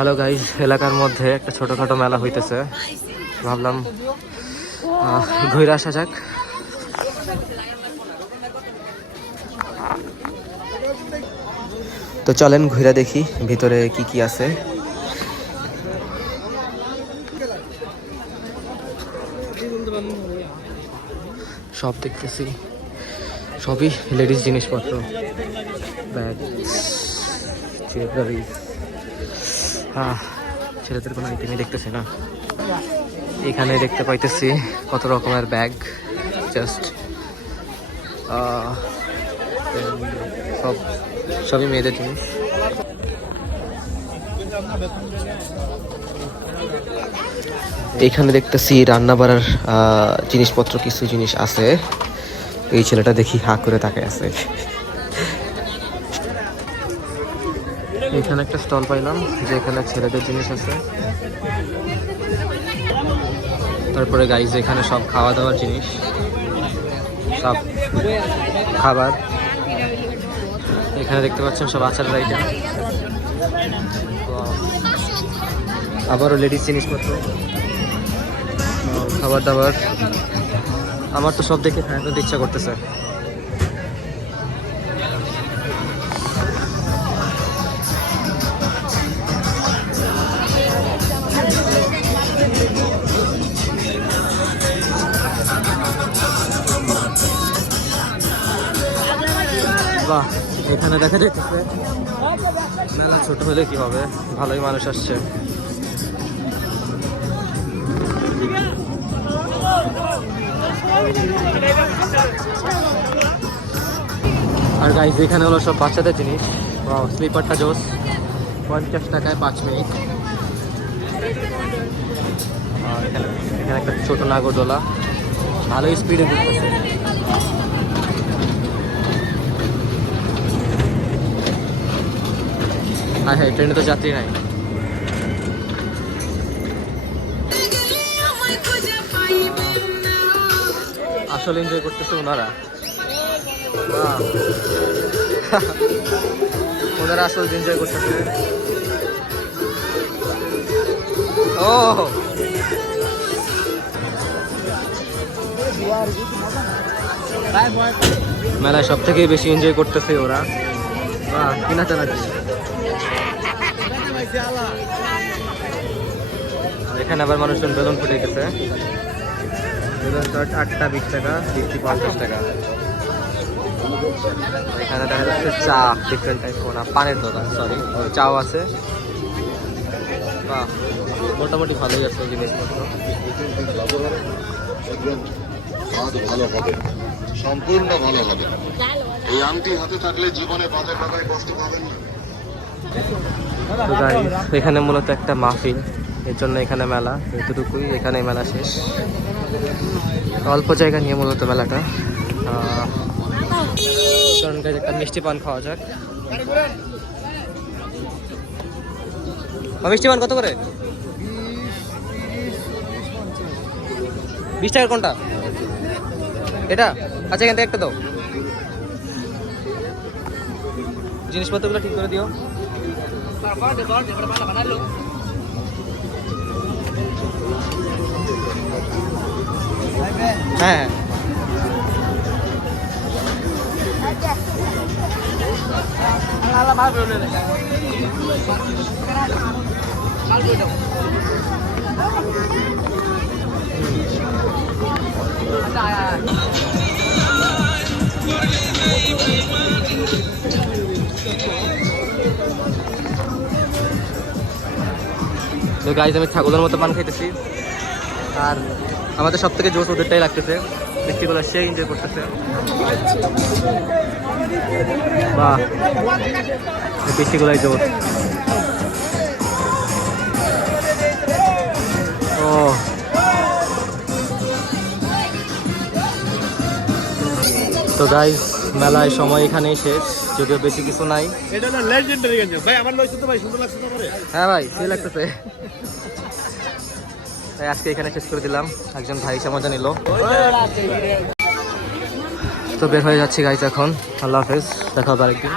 Hello guys এলাকার মধ্যে একটা ছোটখাটো মেলা হইতেছে। ভাবলাম ঘুরে আসা যাক। তো চলেন ঘুরে দেখি ভিতরে কি কি আছে। সব দেখতেছি। সবই লেডিস জিনিসপত্র ব্যাগ জুয়েলারি হ্যাঁ ছেলেদের কোনো আইটেমই দেখতেছি না। এখানে দেখতে পাইতেছি কত রকমের ব্যাগ জাস্ট সব, সবই মেয়েদের জিনিস। এইখানে দেখতেছি রান্না বাড়ার জিনিসপত্র, কিছু জিনিস আছে। এই ছেলেটা দেখি হা করে তাকে আছে। এখানে একটা স্টল পাইলাম, যে এখানে ছেলেদের জিনিস আছে। তারপরে গাইজ এখানে সব খাওয়া দাওয়ার জিনিস, সব খাবার। এখানে দেখতে পাচ্ছেন সব আচারের আইটেম আবারও লেডিস জিনিসপত্র। খাবার দাবার আমার তো সব দেখে খাওয়াতে ইচ্ছা করতেছে। বাহ, এখানে দেখা যাইতেছে। মেলা ছোট হলে কি হবে? ভালোই মানুষ আসছে। আর গাইজ এখানে হলো সব বাচ্চাদের জিনিস। স্লিপারটা জোস। পঞ্চাশ টাকায় পাঁচ মিনিট আর এখানে একটা ছোট নাগরদোলা। ভালোই স্পিডে ঘুরতেছে। হ্যাঁ হ্যাঁ ট্রেনে তো যাত্রী নাই। আসলে এনজয় করতেছে ওনারা ওনারা আসলে এনজয় করতেছে। ও! মেলায় সব থেকে বেশি এনজয় করতেছে ওরা। বাহ এখানে আবার মানুষজন বেলুন ফুটে গেছে। বেলুন শর্ট আটটা বিশ টাকা বিশটি পঞ্চাশ টাকা। এখানে দেখা যাচ্ছে চা ডিফারেন্ট টাইপ না পানের দোকান সরি চাও আছে। মোটামুটি ভালোই আছে জিনিসপত্র। সম্পূর্ণ ভালো হবে। এই আংটি হাতে থাকলে জীবনে টাকায় কষ্ট পাবেন এখানে মূলত একটা মাহফিল। এর জন্য এখানে মেলা। এতটুকুই এখানে মেলা শেষ। অল্প জায়গা নিয়ে মূলত মেলাটা। একটা মিষ্টি পান খাওয়া যাক। মিষ্টি পান কত করে? বিশ টাকার কোনটা? এটা? আচ্ছা এখান থেকে একটা দাও। জিনিসপত্রগুলো ঠিক করে দিও হ্যাঁ তো গাইজ আমি ছাগলের মতো পান খাইতেছি। আর আমাদের সব থেকে জোশ ওদেরটাই লাগতেছে। মিষ্টিগুলো সে এনজয় করতেছে। মিষ্টিগুলাই জোশ ও। তো গাইজ মেলায় সময় এখানেই শেষ। যদিও বেশি কিছু নাই। হ্যাঁ ভাই সেই লাগতেছে। তাই আজকে এখানে শেষ করে দিলাম। একজন ভাই সে মজা নিল। তো বের হয়ে যাচ্ছি গাইজ এখন। আল্লাহ হাফেজ দেখা হবে আরেকদিন।